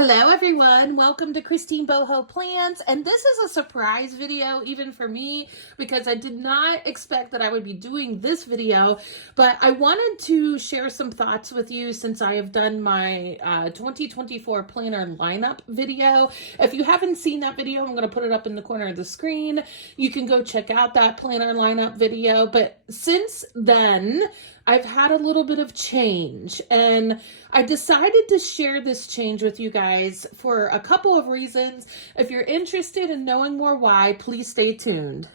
Hello everyone, welcome to Christine Boho Plans, and this is a surprise video even for me because I did not expect that I would be doing this video, but I wanted to share some thoughts with you since I have done my 2024 planner lineup video. If you haven't seen that video, I'm going to put it up in the corner of the screen. You can go check out that planner lineup video, but since then, I've had a little bit of change, and I decided to share this change with you guys for a couple of reasons. If you're interested in knowing more why, please stay tuned.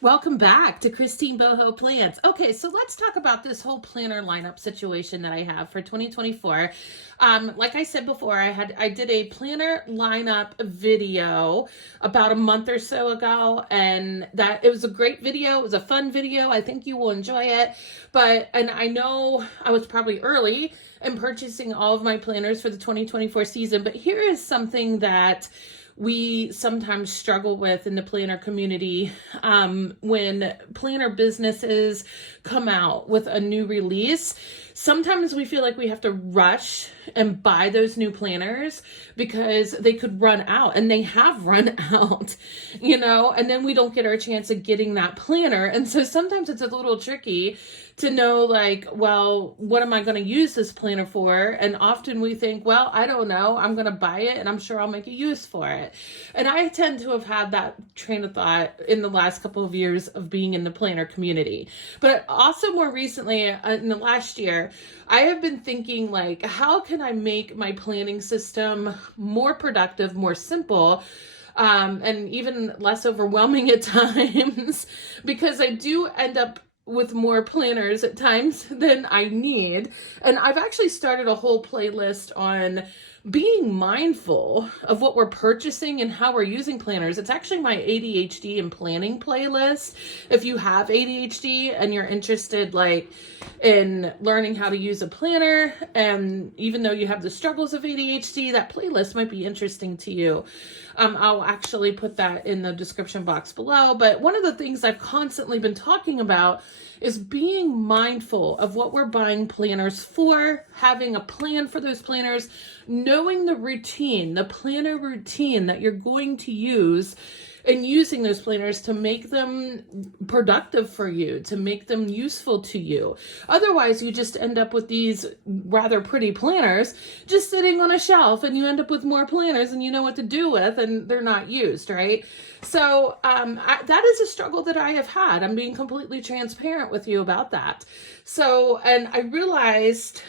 Welcome back to Christine Boho Plans. Okay, so let's talk about this whole planner lineup situation that I have for 2024. Like I said before, I did a planner lineup video about a month or so ago, and it was a great video. It was a fun video. I think you will enjoy it. And I know I was probably early in purchasing all of my planners for the 2024 season, but here is something that we sometimes struggle with in the planner community when planner businesses come out with a new release. Sometimes we feel like we have to rush and buy those new planners because they could run out, and they have run out, and then we don't get our chance of getting that planner. And so sometimes it's a little tricky to know, like, well, what am I going to use this planner for? And often we think, well, I don't know, I'm going to buy it and I'm sure I'll make a use for it. And I tend to have had that train of thought in the last couple of years of being in the planner community. But also more recently, in the last year, I have been thinking, like, how can I make my planning system more productive, more simple, and even less overwhelming at times, because I do end up with more planners at times than I need. And I've actually started a whole playlist on being mindful of what we're purchasing and how we're using planners. It's actually my ADHD and planning playlist. If you have ADHD and you're interested, like, in learning how to use a planner, and even though you have the struggles of ADHD, that playlist might be interesting to you. I'll actually put that in the description box below. But one of the things I've constantly been talking about is being mindful of what we're buying planners for, having a plan for those planners, knowing the routine, the planner routine that you're going to use, and using those planners to make them productive for you, to make them useful to you. Otherwise, you just end up with these rather pretty planners just sitting on a shelf, and you end up with more planners than you know what to do with, and they're not used, right? So that is a struggle that I have had. I'm being completely transparent with you about that. So, and I realized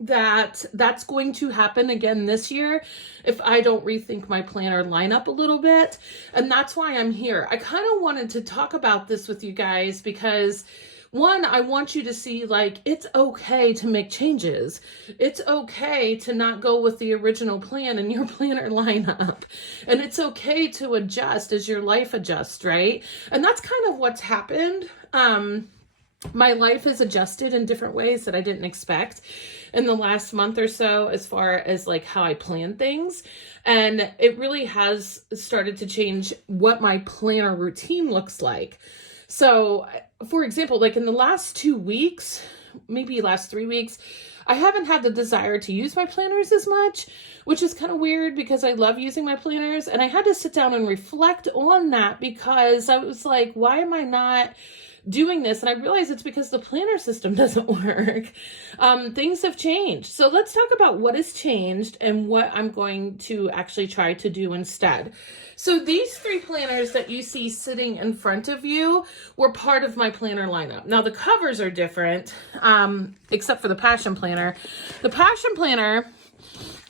that that's going to happen again this year if I don't rethink my planner lineup a little bit. And that's why I'm here. I kind of wanted to talk about this with you guys because, one, I want you to see, like, it's okay to make changes. It's okay to not go with the original plan in your planner lineup. And it's okay to adjust as your life adjusts, right? And that's kind of what's happened. My life has adjusted in different ways that I didn't expect in the last month or so, as far as, like, how I plan things. And it really has started to change what my planner routine looks like. So, for example, like in the last 2 weeks, maybe last 3 weeks, I haven't had the desire to use my planners as much, which is kind of weird because I love using my planners. And I had to sit down and reflect on that because I was like, why am I not doing this? And I realized it's because the planner system doesn't work. Things have changed. So let's talk about what has changed and what I'm going to actually try to do instead. So these 3 planners that you see sitting in front of you were part of my planner lineup. Now the covers are different, except for the Passion Planner. The Passion Planner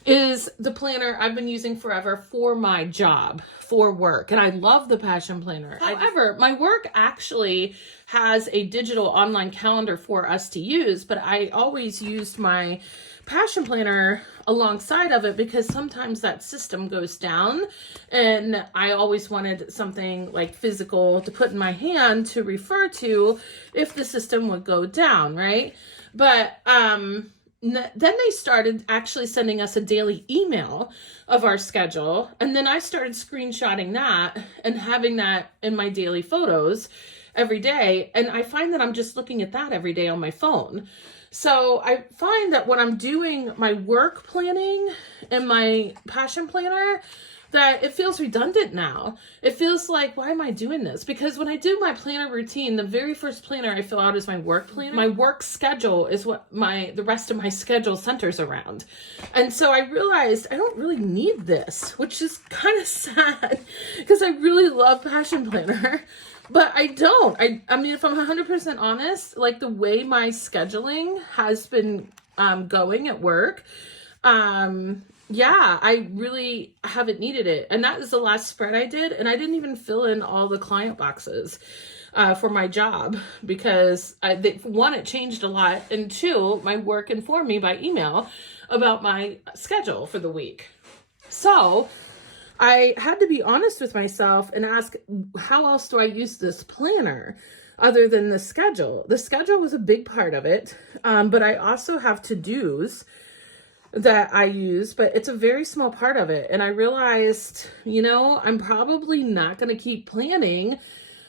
is the planner I've been using forever for my job, for work. And I love the Passion Planner. However, my work actually has a digital online calendar for us to use, but I always used my Passion Planner alongside of it because sometimes that system goes down and I always wanted something like physical to put in my hand to refer to if the system would go down, right? But then they started actually sending us a daily email of our schedule. And then I started screenshotting that and having that in my daily photos every day. And I find that I'm just looking at that every day on my phone. So I find that when I'm doing my work planning and my passion planner, that it feels redundant now. It feels like, why am I doing this? Because when I do my planner routine, the very first planner I fill out is my work planner. My work schedule is what the rest of my schedule centers around. And so I realized I don't really need this, which is kind of sad because I really love Passion Planner. But I don't. I mean, if I'm 100% honest, like the way my scheduling has been going at work, yeah, I really haven't needed it. And that is the last spread I did. And I didn't even fill in all the client boxes for my job because one, it changed a lot. And two, my work informed me by email about my schedule for the week. So I had to be honest with myself and ask, how else do I use this planner other than the schedule? The schedule was a big part of it, but I also have to-dos that I use, but it's a very small part of it. And I realized, I'm probably not going to keep planning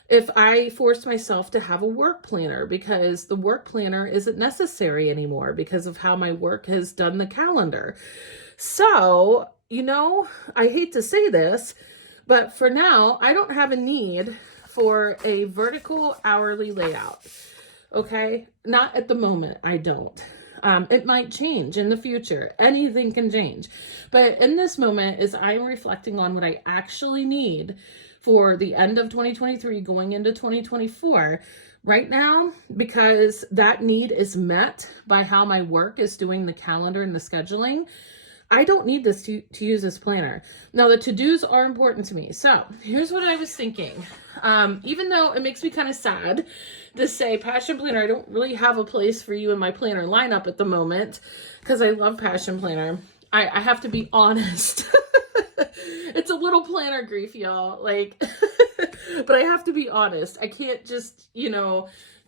if I force myself to have a work planner, because the work planner isn't necessary anymore because of how my work has done the calendar. So, I hate to say this, but for now, I don't have a need for a vertical hourly layout. Okay? Not at the moment, I don't. It might change in the future. Anything can change. But in this moment, as I'm reflecting on what I actually need for the end of 2023 going into 2024, right now, because that need is met by how my work is doing the calendar and the scheduling, I don't need this to use this planner. Now, the to-dos are important to me. So here's what I was thinking. Even though it makes me kind of sad to say, Passion Planner, I don't really have a place for you in my planner lineup at the moment because I love Passion Planner. I have to be honest. It's a little planner grief, y'all. But I have to be honest. I can't just,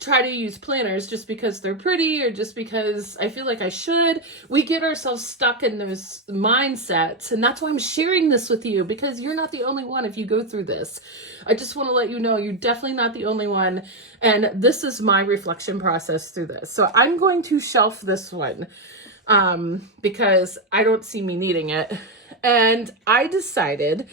try to use planners just because they're pretty or just because I feel like I should. We get ourselves stuck in those mindsets, and that's why I'm sharing this with you, because you're not the only one if you go through this. I just want to let you know you're definitely not the only one, and this is my reflection process through this. So I'm going to shelf this one because I don't see me needing it. And I decided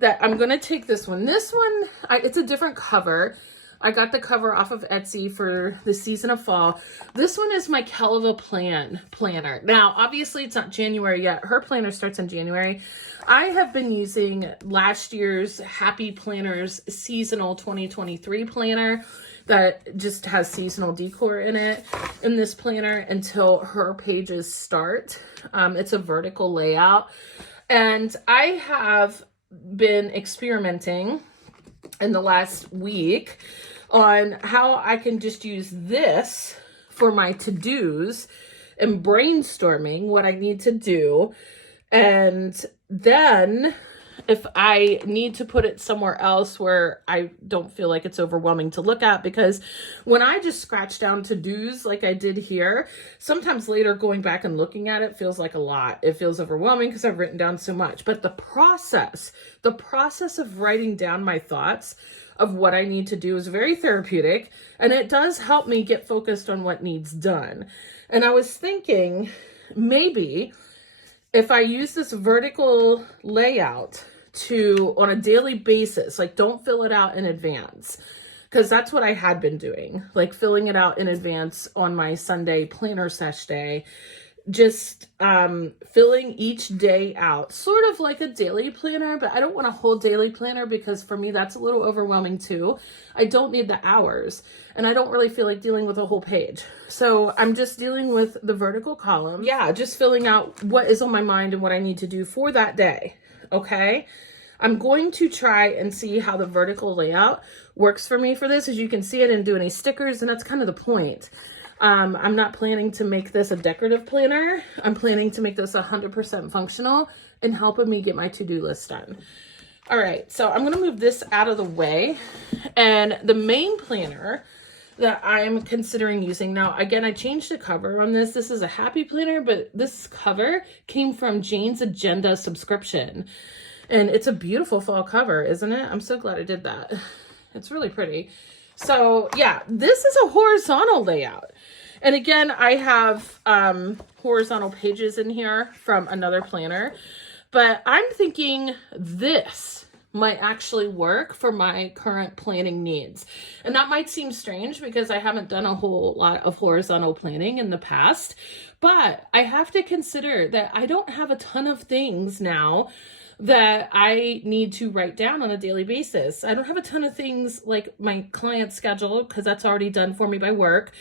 that I'm going to take this one. This one, it's a different cover. I got the cover off of Etsy for the season of fall. This one is my CalPlan planner. Now, obviously, it's not January yet. Her planner starts in January. I have been using last year's Happy Planners seasonal 2023 planner that just has seasonal decor in it in this planner until her pages start. It's a vertical layout. And I have been experimenting in the last week on how I can just use this for my to-dos and brainstorming what I need to do. And then if I need to put it somewhere else where I don't feel like it's overwhelming to look at, because when I just scratch down to-dos like I did here, sometimes later going back and looking at it feels like a lot. It feels overwhelming because I've written down so much. But the process of writing down my thoughts of what I need to do is very therapeutic, and it does help me get focused on what needs done. And I was thinking maybe if I use this vertical layout on a daily basis, don't fill it out in advance, because that's what I had been doing, filling it out in advance on my Sunday planner sesh day, just filling each day out, sort of like a daily planner, but I don't want a whole daily planner because for me, that's a little overwhelming too. I don't need the hours, and I don't really feel like dealing with a whole page. So I'm just dealing with the vertical column. Yeah, just filling out what is on my mind and what I need to do for that day. Okay. I'm going to try and see how the vertical layout works for me for this. As you can see, I didn't do any stickers, and that's kind of the point. I'm not planning to make this a decorative planner. I'm planning to make this 100% functional and helping me get my to-do list done. All right, so I'm going to move this out of the way. And the main planner that I'm considering using. Now, again, I changed the cover on this. This is a happy planner, but this cover came from Jane's Agenda subscription. And it's a beautiful fall cover, isn't it? I'm so glad I did that. It's really pretty. So yeah, this is a horizontal layout. And again, I have horizontal pages in here from another planner, but I'm thinking this might actually work for my current planning needs. And that might seem strange because I haven't done a whole lot of horizontal planning in the past, but I have to consider that I don't have a ton of things now that I need to write down on a daily basis. I don't have a ton of things like my client schedule because that's already done for me by work.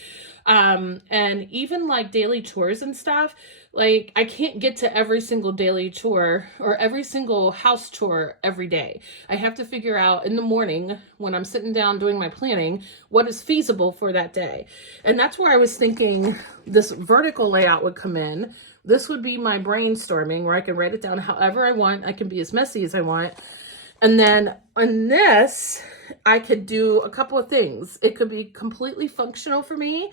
And even like daily chores and stuff, like I can't get to every single daily chore or every single house chore every day. I have to figure out in the morning when I'm sitting down doing my planning, what is feasible for that day. And that's where I was thinking this vertical layout would come in. This would be my brainstorming where I can write it down however I want. I can be as messy as I want. And then on this, I could do a couple of things. It could be completely functional for me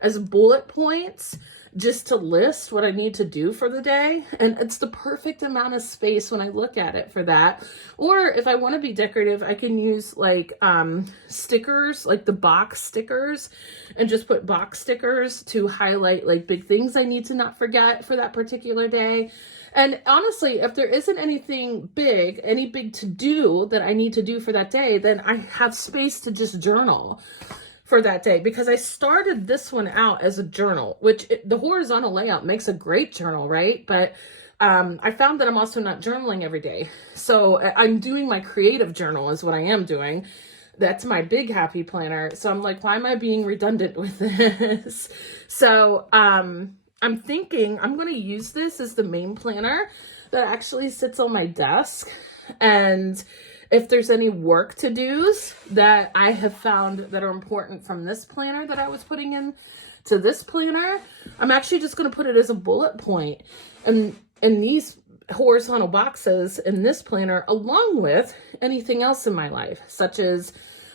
as bullet points, just to list what I need to do for the day. And it's the perfect amount of space when I look at it for that. Or if I want to be decorative, I can use like stickers, like the box stickers, and just put box stickers to highlight like big things I need to not forget for that particular day. And honestly, if there isn't anything big, any big to do that I need to do for that day, then I have space to just journal for that day, because I started this one out as a journal, which the horizontal layout makes a great journal, right? But I found that I'm also not journaling every day. So I'm doing my creative journal is what I am doing. That's my big happy planner. So I'm like, why am I being redundant with this? So I'm thinking I'm going to use this as the main planner that actually sits on my desk. And if there's any work to do's that I have found that are important from this planner that I was putting in to this planner, I'm actually just going to put it as a bullet point and in these horizontal boxes in this planner, along with anything else in my life, such as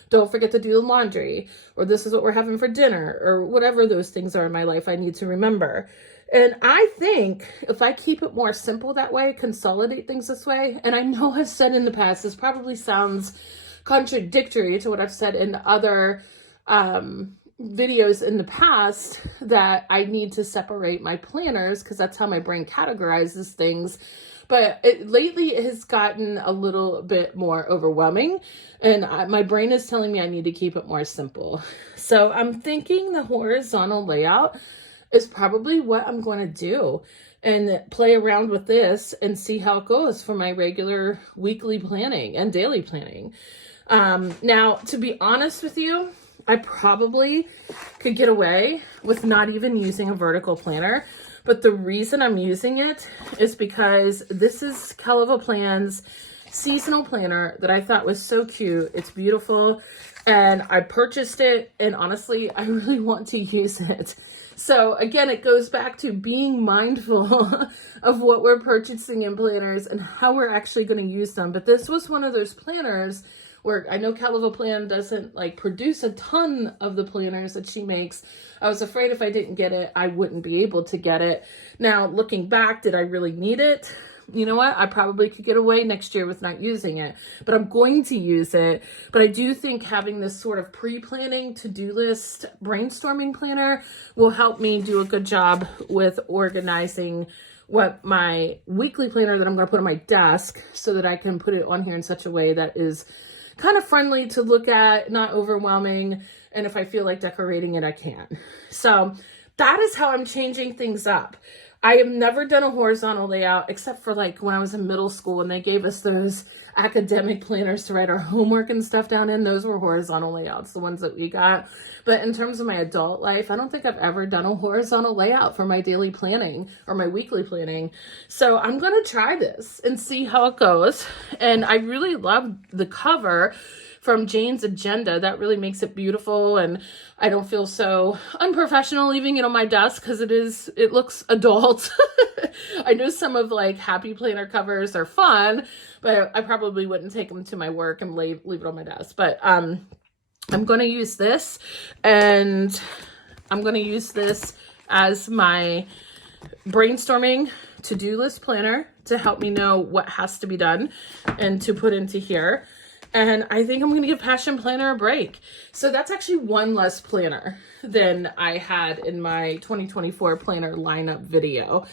don't forget to do the laundry, or this is what we're having for dinner, or whatever those things are in my life I need to remember. And I think if I keep it more simple that way, consolidate things this way, and I know I've said in the past, this probably sounds contradictory to what I've said in other videos in the past, that I need to separate my planners because that's how my brain categorizes things. But lately it has gotten a little bit more overwhelming, and my brain is telling me I need to keep it more simple. So I'm thinking the horizontal layout is probably what I'm going to do, and play around with this and see how it goes for my regular weekly planning and daily planning. Now, to be honest with you, I probably could get away with not even using a vertical planner. But the reason I'm using it is because this is CalPlan's seasonal planner that I thought was so cute. It's beautiful. And I purchased it. And honestly, I really want to use it. So again, it goes back to being mindful of what we're purchasing in planners and how we're actually going to use them. But this was one of those planners where I know CalPlan doesn't like produce a ton of the planners that she makes. I was afraid if I didn't get it, I wouldn't be able to get it. Now, looking back, did I really need it? You know what? I probably could get away next year with not using it, but I'm going to use it. But I do think having this sort of pre-planning, to-do list, brainstorming planner will help me do a good job with organizing what my weekly planner that I'm going to put on my desk, so that I can put it on here in such a way that is kind of friendly to look at, not overwhelming. And if I feel like decorating it, I can. So that is how I'm changing things up. I have never done a horizontal layout except for like when I was in middle school and they gave us those academic planners to write our homework and stuff down in. Those were horizontal layouts, the ones that we got. But in terms of my adult life, I don't think I've ever done a horizontal layout for my daily planning or my weekly planning. So I'm going to try this and see how it goes. And I really love the cover from Jane's Agenda. That really makes it beautiful, and I don't feel so unprofessional leaving it on my desk because it looks adult. I know some of like happy planner covers are fun, but I probably wouldn't take them to my work and leave it on my desk. But I'm going to use this, and I'm going to use this as my brainstorming to-do list planner to help me know what has to be done and to put into here. And I think I'm going to give Passion Planner a break. So that's actually one less planner than I had in my 2024 planner lineup video.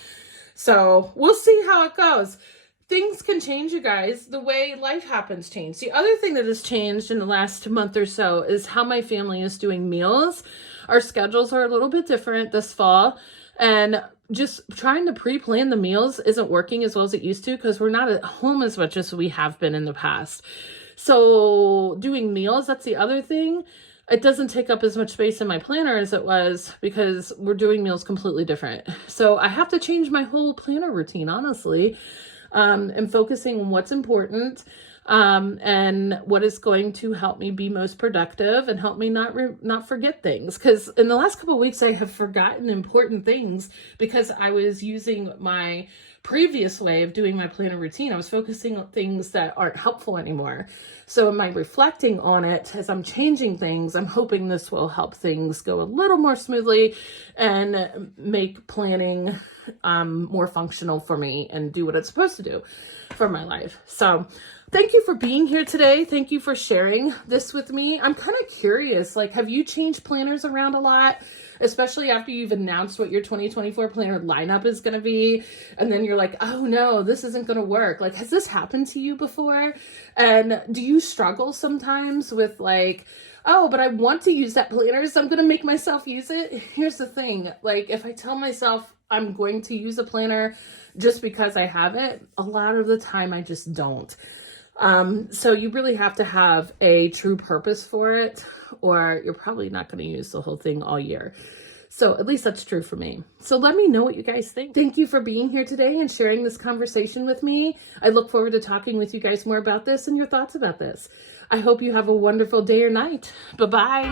So we'll see how it goes. Things can change, you guys. The way life happens change. The other thing that has changed in the last month or so is how my family is doing meals. Our schedules are a little bit different this fall, and just trying to pre-plan the meals isn't working as well as it used to because we're not at home as much as we have been in the past. So doing meals, that's the other thing. It doesn't take up as much space in my planner as it was because we're doing meals completely different. So I have to change my whole planner routine, honestly, and focusing on what's important, and what is going to help me be most productive and help me not forget things. Because in the last couple of weeks, I have forgotten important things because I was using my previous way of doing my planner routine. I was focusing on things that aren't helpful anymore. So am I reflecting on it as I'm changing things? I'm hoping this will help things go a little more smoothly and make planning more functional for me and do what it's supposed to do for my life. So thank you for being here today. Thank you for sharing this with me. I'm kind of curious, like, have you changed planners around a lot? Especially after you've announced what your 2024 planner lineup is going to be. And then you're like, oh no, this isn't going to work. Like, has this happened to you before? And do you struggle sometimes with like, oh, but I want to use that planner, so I'm going to make myself use it? Here's the thing. Like, if I tell myself I'm going to use a planner just because I have it, a lot of the time I just don't. So you really have to have a true purpose for it, or you're probably not going to use the whole thing all year. So at least that's true for me. So let me know what you guys think. Thank you for being here today and sharing this conversation with me. I look forward to talking with you guys more about this and your thoughts about this. I hope you have a wonderful day or night. Bye-bye.